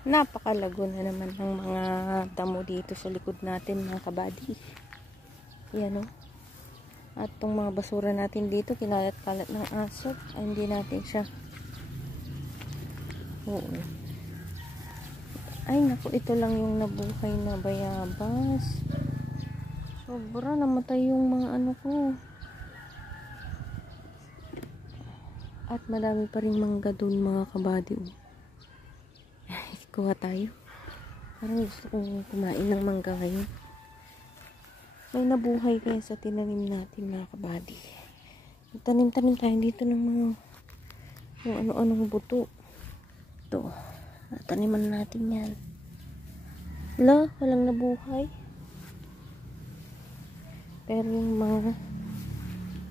Napakalago na naman ng mga damo dito sa likod natin, mga kabady. Yan o. At tong mga basura natin dito, kinalat-kalat ng aso. Ay, hindi natin siya. Oo. Ay, naku, ito lang yung nabuhay na bayabas. Sobra, namatay yung mga ano ko. At madami pa rin mangga dun, mga kabady. Kuha tayo. Parang gusto kong kumain ng mangga ngayon. May nabuhay kaya sa tinanim natin, mga kabady. Tanim-tanim tayo dito ng mga yung ano-anong buto. Ito. Taniman natin yan. Wala, walang nabuhay. Pero yung mga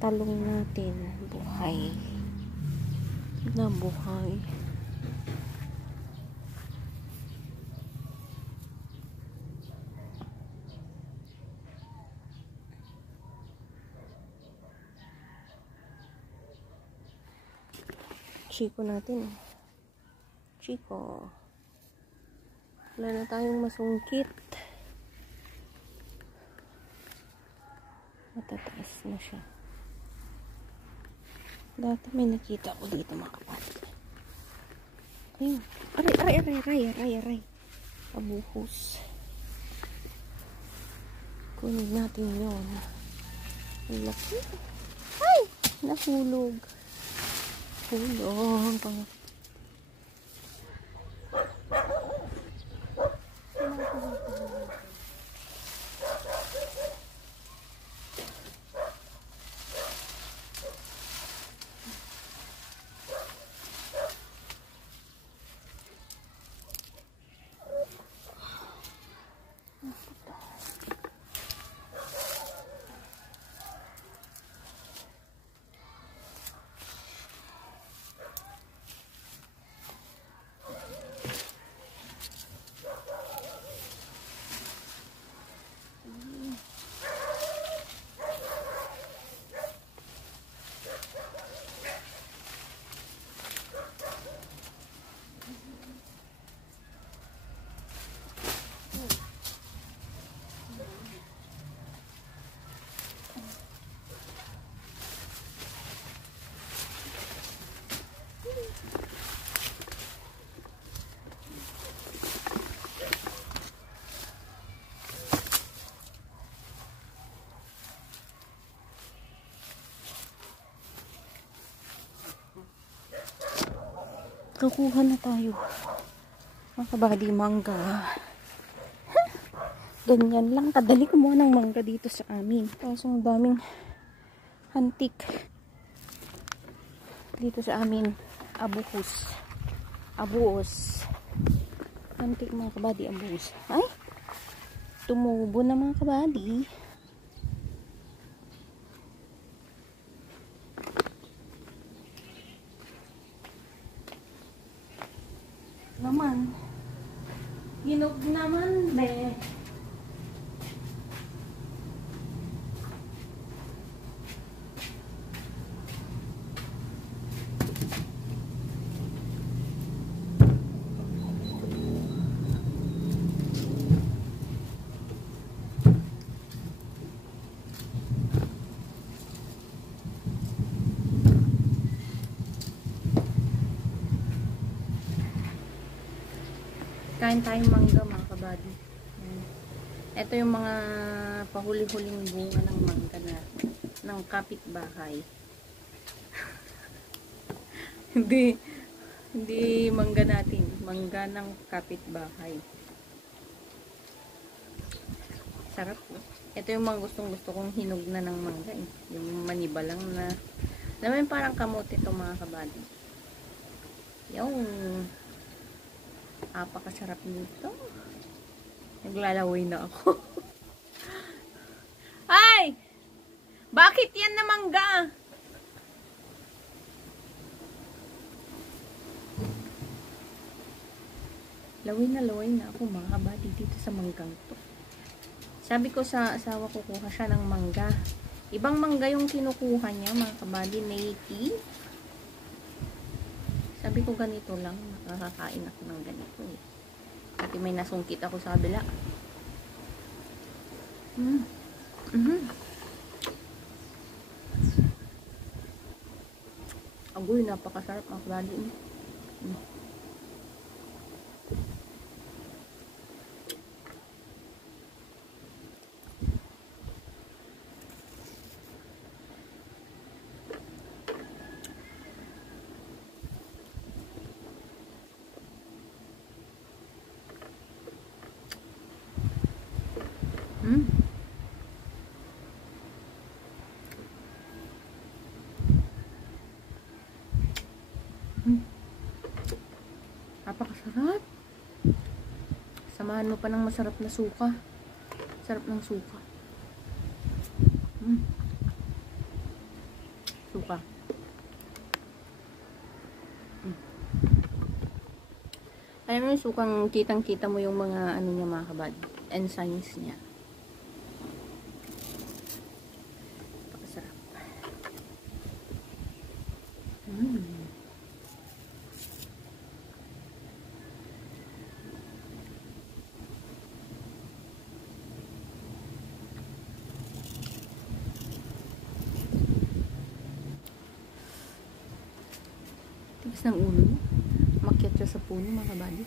talong natin, buhay. Nabuhay. Chiko natin. Chiko. Wala na tayong masungkit. Matataas na siya. Dati may nakita ko dito, mga kapatid. Ayun. Aray. Pabuhos. Kunin natin yun. Ang laki. Ay! Nahulog. Hulog. Kukuha na tayo. Mga kabady, mangga. Ganyan lang. Kadali kumuha ng mangga dito sa amin. Kaso ang daming hantik. Dito sa amin. Abuos. Hantik, mga kabady, abuos. Ay! Tumubo na, mga kabady. Naman. Hinog naman, be. Kain tayong mangga, mga kabady. Ito yung mga pahuli-huling bunga ng mangga na ng kapitbahay. hindi mangga natin, mangga ng kapitbahay. Sarap po. Ito yung mga gustong-gusto kong hinog na ng mangga eh. Yung manibalang na naman parang kamote ito, mga kabady. Yung apakasarap nito. Naglalaway na ako. Ay! Bakit yan na mangga? Laway na ako, mga kabady, dito sa manggang to. Sabi ko sa asawa ko, kuha siya ng mangga. Ibang mangga yung kinukuha niya, mga kabady, native. Sabi ko ganito lang, nakakakain ako ng ganito eh. Pati may nasungkit ako sa kabila. Agoy, napakasarap mga kabady. Napakasarap. Samahan mo pa ng masarap na suka. Sarap ng suka. Suka. Alam mo yung sukang kitang-kita mo yung mga ano niya mga kabady. Enzymes niya. Napakasarap. Tigas ng ulo. Makyat siya sa puno mga kabady.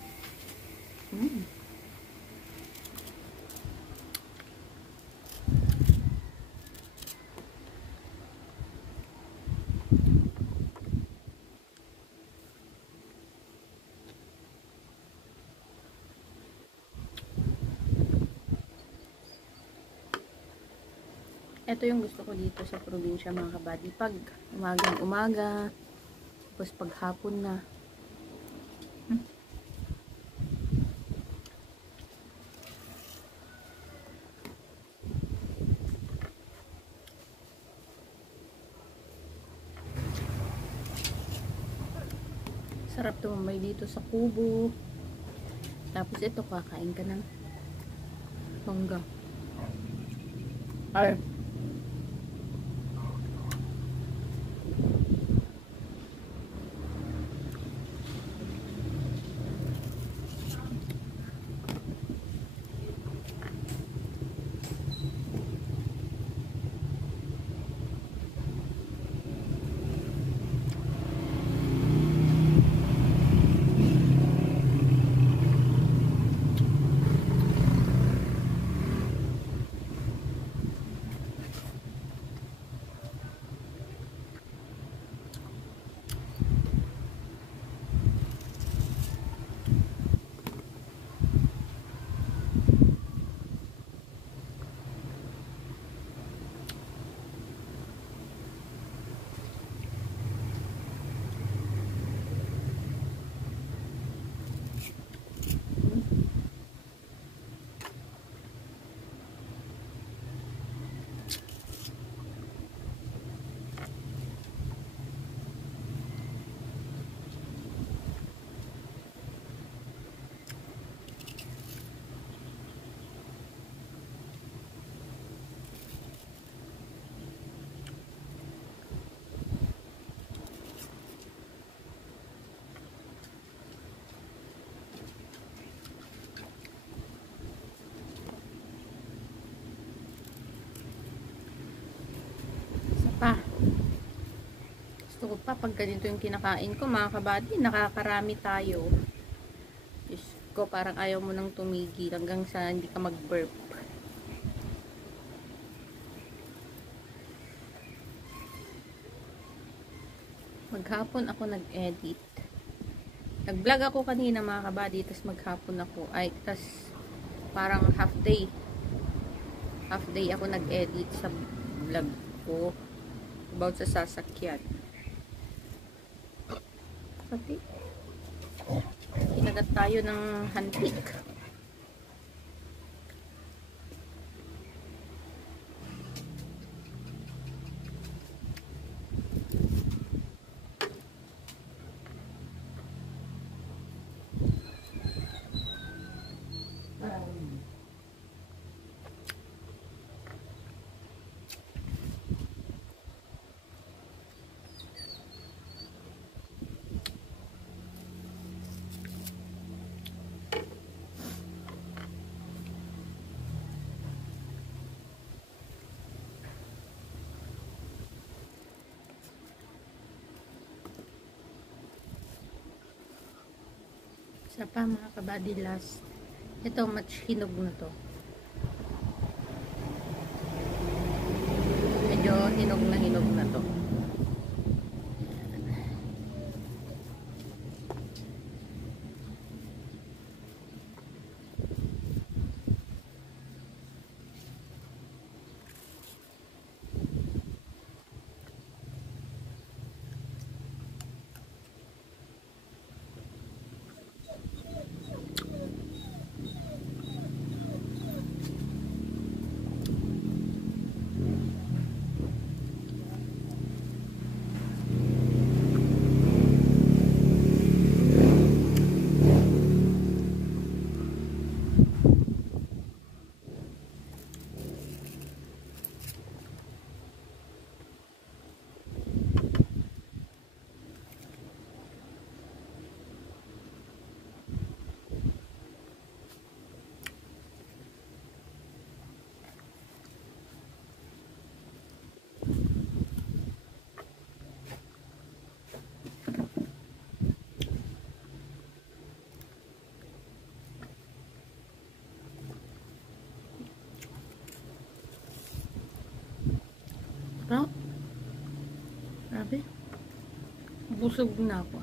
Ito yung gusto ko dito sa probinsya mga kabady. Pag umaga, tapos pag hapon na. Sarap tumambay dito sa kubo. Tapos ito, kakain ka ng mangga. Ay. Gusto ko pa pag ganito yung kinakain ko mga kabady, nakakarami tayo. Diyos ko, parang ayaw mo nang tumigil hanggang sa hindi ka mag-burp. Maghapon ako nag-edit. Nag-vlog ako kanina mga kabady, tas maghapon ako. Tas parang half day ako nag-edit sa vlog ko about sa sasakyan. Pati kinagat tayo ng hantik. Isa pa mga kabady, last. Ito, much hinog na to. Medyo hinog na to. Sarap. Grabe. Busog na ako.